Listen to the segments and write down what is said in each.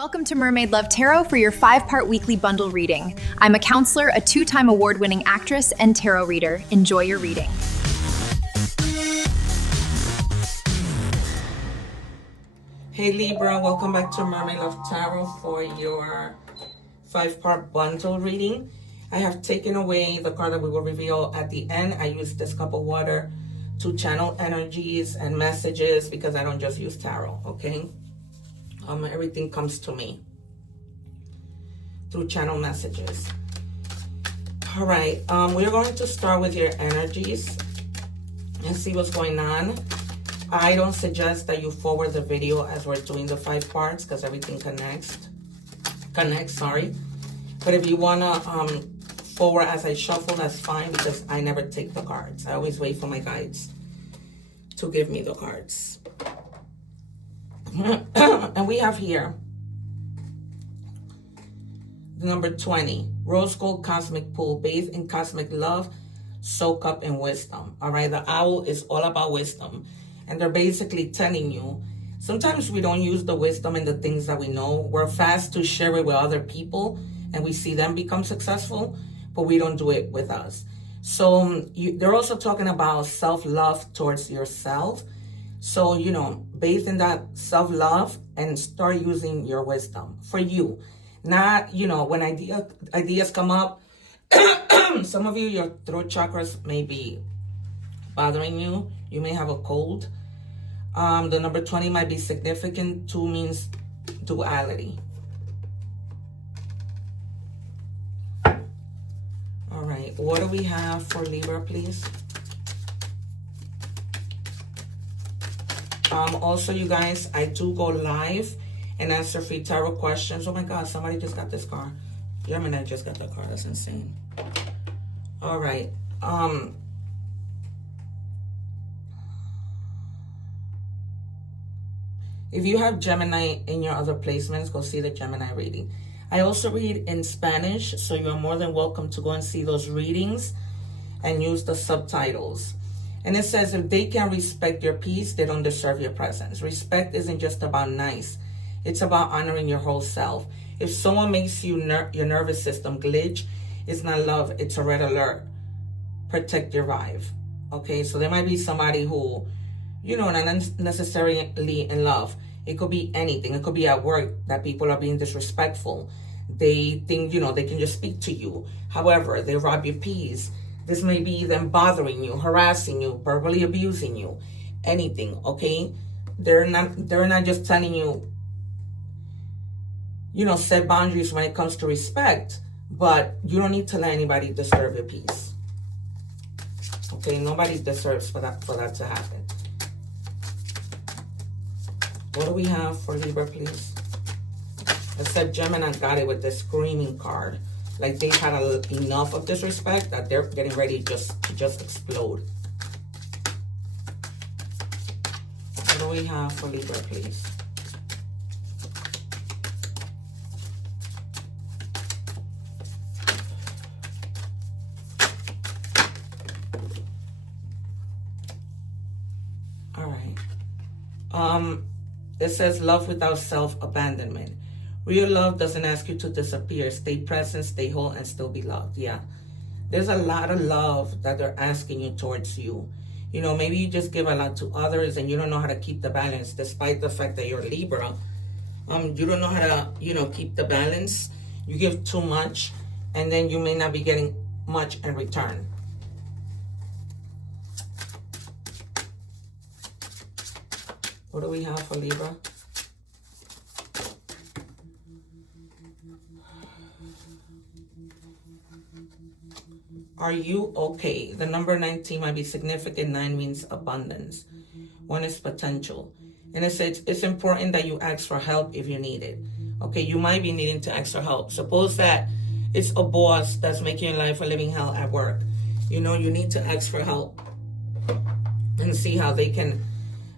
Welcome to Mermaid Love Tarot for your 5-part weekly bundle reading. I'm a counselor, a 2-time award-winning actress, and tarot reader. Enjoy your reading. Hey Libra, welcome back to Mermaid Love Tarot for your 5-part bundle reading. I have taken away the card that we will reveal at the end. I used this cup of water to channel energies and messages because I don't just use tarot, okay? Everything comes to me through channel messages. All right, we're going to start with your energies and see what's going on. I don't suggest that you forward the video as we're doing the 5 parts because everything connects, sorry. But if you wanna forward as I shuffle, that's fine because I never take the cards. I always wait for my guides to give me the cards. And we have here the number 20, rose gold cosmic pool, bathe in cosmic love, soak up in wisdom. All right, the owl is all about wisdom, and they're basically telling you sometimes we don't use the wisdom and the things that we know. We're fast to share it with other people and we see them become successful, but we don't do it with us. So they're also talking about self-love towards yourself. So, you know, bathe in that self-love and start using your wisdom for you. Not, you know, when ideas come up, some of you, your throat chakras may be bothering you. You may have a cold. The number 20 might be significant. 2 means duality. All right, what do we have for Libra, please? Also, you guys, I do go live and answer free tarot questions. Oh my God, somebody just got this card. Gemini just got that card. That's insane. All right. If you have Gemini in your other placements, go see the Gemini reading. I also read in Spanish, so you're more than welcome to go and see those readings and use the subtitles. And it says, if they can't respect your peace, they don't deserve your presence. Respect isn't just about nice. It's about honoring your whole self. If someone makes you your nervous system glitch, it's not love, it's a red alert. Protect your vibe. Okay, so there might be somebody who, you know, not necessarily in love. It could be anything. It could be at work that people are being disrespectful. They think, you know, they can just speak to you. However, they rob your peace. This may be them bothering you, harassing you, verbally abusing you, anything, okay? They're not just telling you, you know, set boundaries when it comes to respect, but you don't need to let anybody disturb your peace. Okay, nobody deserves for that to happen. What do we have for Libra, please? Except Gemini got it with the screaming card. Like they've had enough of disrespect that they're getting ready to just explode. What do we have for Libra, please? All right. It says love without self-abandonment. Real love doesn't ask you to disappear. Stay present, stay whole, and still be loved. Yeah. There's a lot of love that they're asking you towards you. You know, maybe you just give a lot to others and you don't know how to keep the balance, despite the fact that you're Libra. You don't know how to, you know, keep the balance. You give too much, and then you may not be getting much in return. What do we have for Libra? Are you okay? The number 19 might be significant. 9 means abundance. 1 is potential. And it says it's important that you ask for help if you need it. Okay, you might be needing to ask for help. Suppose that it's a boss that's making your life a living hell at work. You know, you need to ask for help and see how they can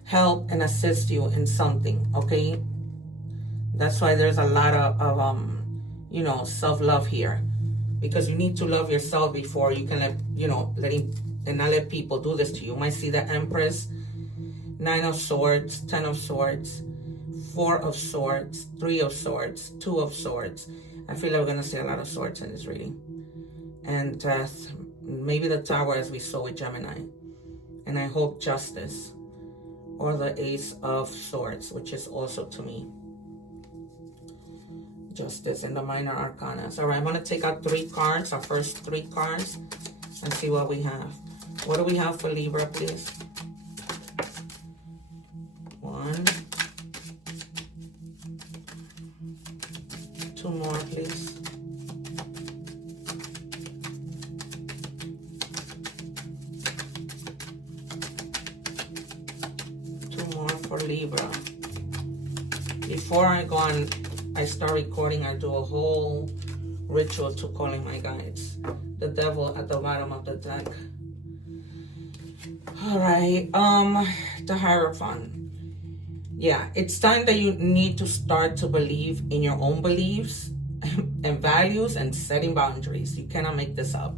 help and assist you in something, okay? That's why there's a lot of you know, self-love here. Because you need to love yourself before you can let, you know, not let people do this to you. You might see the Empress, 9 of Swords, 10 of Swords, Four of Swords, Three of Swords, Two of Swords. I feel like we're going to see a lot of swords in this reading. And Death, maybe the Tower as we saw with Gemini. And I hope Justice, or the Ace of Swords, which is also to me Justice and the Minor Arcana. All right, I'm going to take out 3 cards, our first 3 cards, and see what we have. What do we have for Libra, please? 1. 2 more, please. 2 more for Libra. Before I start recording, I do a whole ritual to calling my guides. The Devil at the bottom of the deck. All right, the Hierophant. Yeah, it's time that you need to start to believe in your own beliefs and values and setting boundaries. You cannot make this up.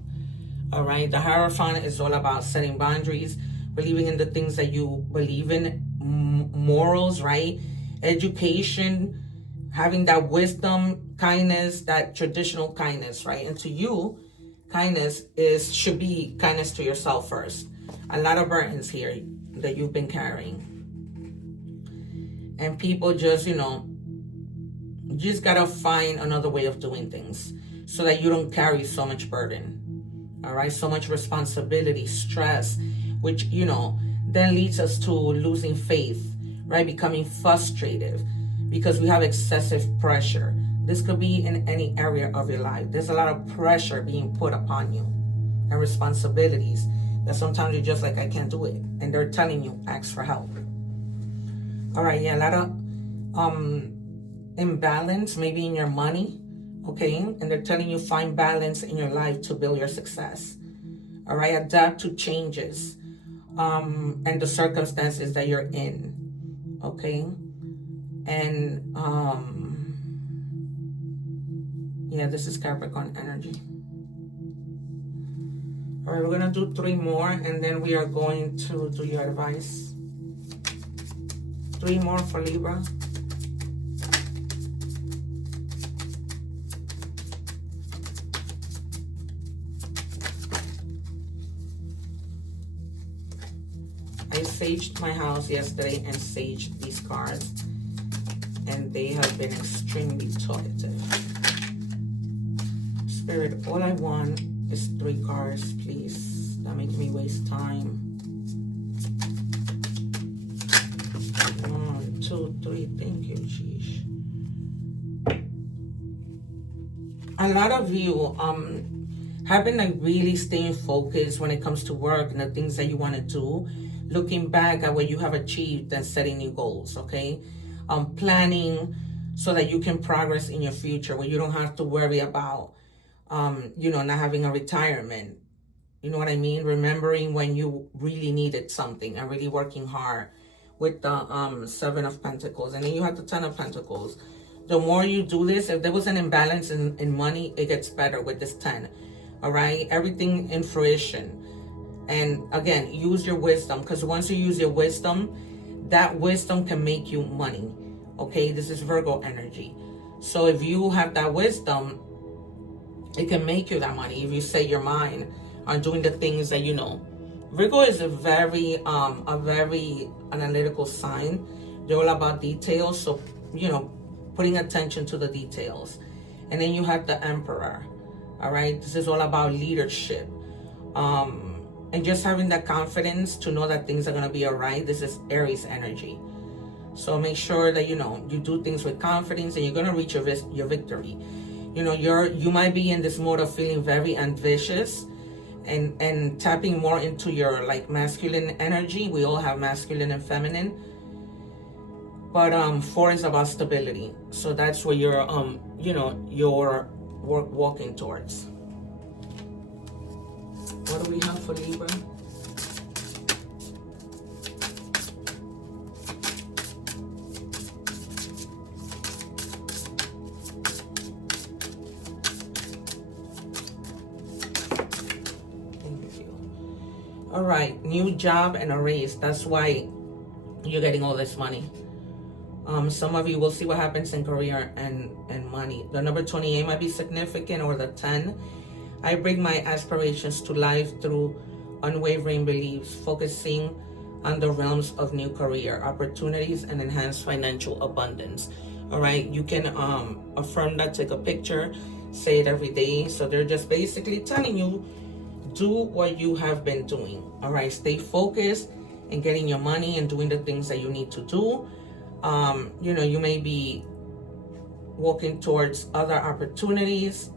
All right, the Hierophant is all about setting boundaries, believing in the things that you believe in, morals, right? Education, having that wisdom, kindness, that traditional kindness, right? And to you, kindness should be kindness to yourself first. A lot of burdens here that you've been carrying. And people just, you just gotta find another way of doing things so that you don't carry so much burden. All right, so much responsibility, stress, which, then leads us to losing faith, right? Becoming frustrated because we have excessive pressure. This could be in any area of your life. There's a lot of pressure being put upon you and responsibilities that sometimes you're just like, I can't do it. And they're telling you, ask for help. All right, yeah, a lot of imbalance maybe in your money, okay? And they're telling you find balance in your life to build your success. All right, adapt to changes and the circumstances that you're in, okay? And yeah, this is Capricorn energy. All right, we're gonna do 3 more and then we are going to do your advice. 3 more for Libra. I saged my house yesterday and saged these cards, and they have been extremely talkative. Spirit, all I want is 3 cards, please. That makes me waste time. 1, 2, 3. Thank you, sheesh. A lot of you have been like really staying focused when it comes to work and the things that you want to do, looking back at what you have achieved and setting new goals, okay? Planning so that you can progress in your future, where you don't have to worry about not having a retirement. You know what I mean? Remembering when you really needed something and really working hard with the 7 of Pentacles. And then you have the 10 of Pentacles. The more you do this, if there was an imbalance in money, it gets better with this 10. All right? Everything in fruition. And again, use your wisdom, because once you use your wisdom, that wisdom can make you money. Okay? This is Virgo energy. So if you have that wisdom, it can make you that money if you set your mind on doing the things that you know. Virgo is a very analytical sign. They're all about details. So, putting attention to the details. And then you have the Emperor. All right. This is all about leadership. And just having that confidence to know that things are going to be all right. This is Aries energy. So make sure that, you do things with confidence and you're going to reach your victory. You might be in this mode of feeling very ambitious and tapping more into your like masculine energy. We all have masculine and feminine. But 4 is about stability. So that's where you're walking towards. What do we have for Libra? All right, new job and a raise. That's why you're getting all this money. Some of you will see what happens in career and money. The number 28 might be significant, or the 10. I bring my aspirations to life through unwavering beliefs, focusing on the realms of new career opportunities and enhanced financial abundance. All right, you can affirm that, take a picture, say it every day. So they're just basically telling you, do what you have been doing. All right, stay focused and getting your money and doing the things that you need to do. You know, you may be walking towards other opportunities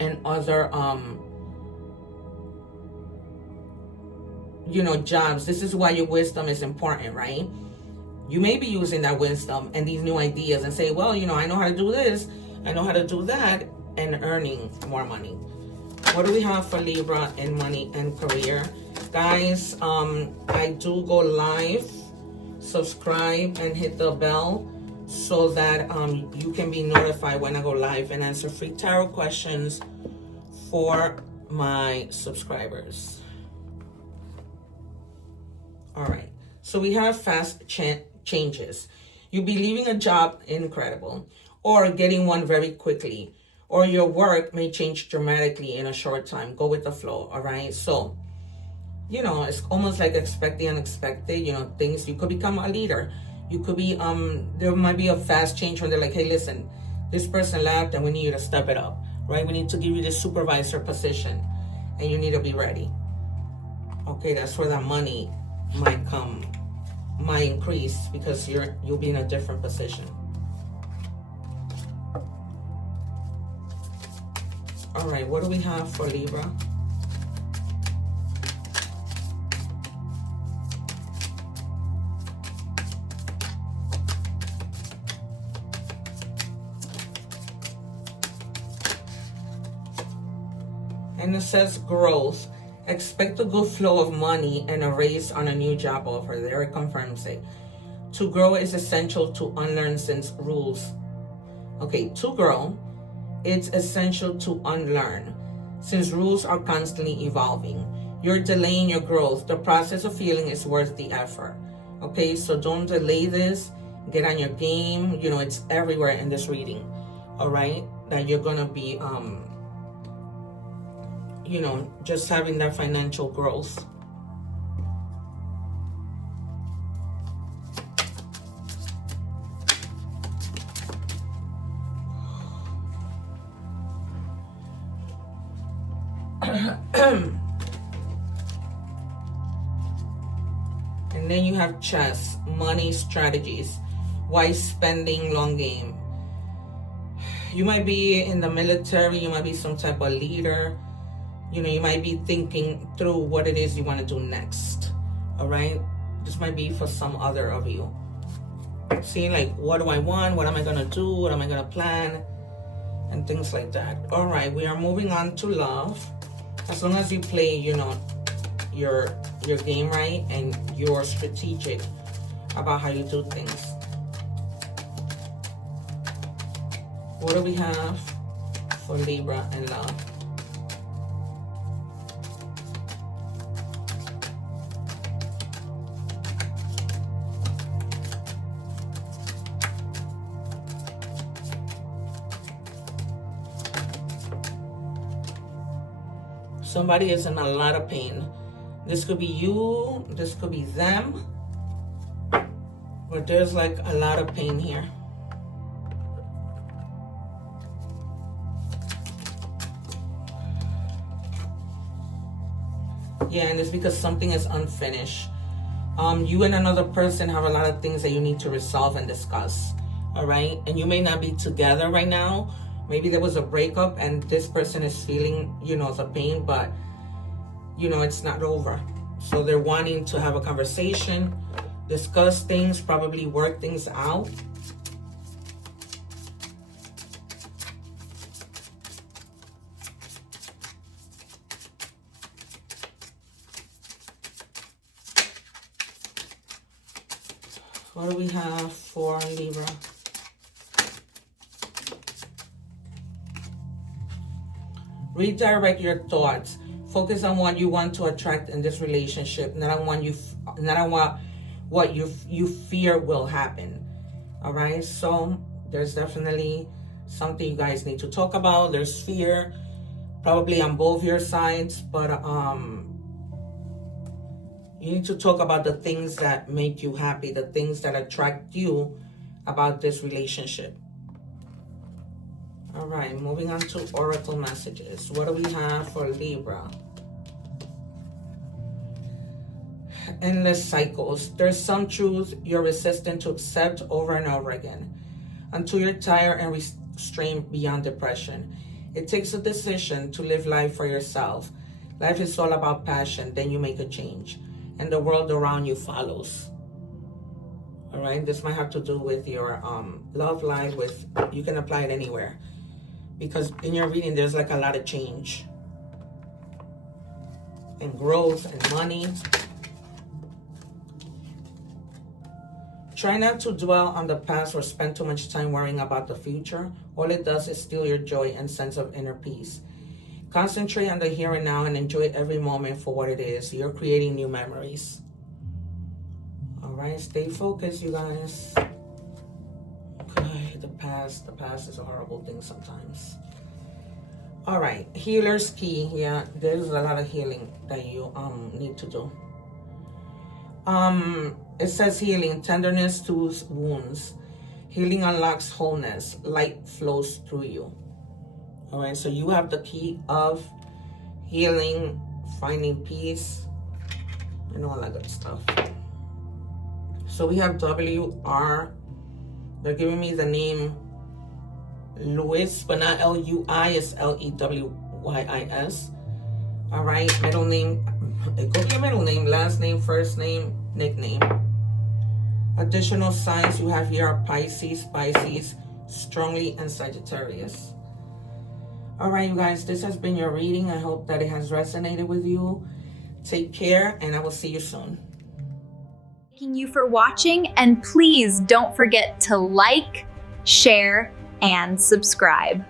and other you know, jobs. This is why your wisdom is important, right? You may be using that wisdom and these new ideas and say, well, you know, I know how to do this, I know how to do that, and earning more money. What do we have for Libra in money and career? Guys, I do go live. Subscribe and hit the bell so that you can be notified when I go live and answer free tarot questions for my subscribers. All right, so we have fast changes. You'll be leaving a job incredible, or getting one very quickly, or your work may change dramatically in a short time. Go with the flow. All right, so you know, it's almost like expect the unexpected. You know, things, you could become a leader. You could be there might be a fast change when they're like, hey, listen, this person left and we need you to step it up, right? We need to give you this supervisor position and you need to be ready. Okay, that's where that money might come, might increase, because you'll be in a different position. All right, what do we have for Libra? And it says growth. Expect a good flow of money and a raise on a new job offer. There it confirms it. To grow is essential to unlearn since rules. Okay, to grow, it's essential to unlearn since rules are constantly evolving. You're delaying your growth. The process of healing is worth the effort. Okay, so don't delay this. Get on your game. You know, it's everywhere in this reading. All right, that you're gonna be you know, just having that financial growth. And then you have chess, money strategies, wise spending, long game. You might be in the military, you might be some type of leader. You know, you might be thinking through what it is you want to do next. All right, this might be for some other of you. Seeing like, what do I want? What am I gonna do? What am I gonna plan? And things like that. All right, we are moving on to love. As long as you play, you know, your game right and you're strategic about how you do things. What do we have for Libra and love? Somebody is in a lot of pain. This could be you, this could be them, but there's like a lot of pain here. Yeah, and it's because something is unfinished. You and another person have a lot of things that you need to resolve and discuss. All right, and you may not be together right now. Maybe there was a breakup and this person is feeling, you know, the pain, but, you know, it's not over. So they're wanting to have a conversation, discuss things, probably work things out. What do we have for Libra? Redirect your thoughts. Focus on what you want to attract in this relationship, not on what you fear will happen. All right, so there's definitely something you guys need to talk about. There's fear, probably on both your sides, but you need to talk about the things that make you happy, the things that attract you about this relationship. All right, moving on to oracle messages. What do we have for Libra? Endless cycles. There's some truth you're resistant to accept over and over again until you're tired and restrained beyond depression. It takes a decision to live life for yourself. Life is all about passion. Then you make a change and the world around you follows. All right, this might have to do with your love life. You can apply it anywhere, because in your reading there's like a lot of change and growth and money. Try not to dwell on the past or spend too much time worrying about the future. All it does is steal your joy and sense of inner peace. Concentrate on the here and now and enjoy every moment for what it is. You're creating new memories. All right, stay focused, you guys. Okay, the past is a horrible thing sometimes. All right, healer's key. Yeah, there's a lot of healing that you need to do. It says healing, tenderness soothes wounds. Healing unlocks wholeness. Light flows through you. All right, so you have the key of healing, finding peace, and all that good stuff. So we have WR. They're giving me the name Louis, but not L-U-I, it's L-E-W-Y-I-S. All right, middle name. It could be a middle name, last name, first name, nickname. Additional signs you have here are Pisces, strongly, and Sagittarius. All right, you guys, this has been your reading. I hope that it has resonated with you. Take care, and I will see you soon. Thanking you for watching, and please don't forget to like, share, and subscribe.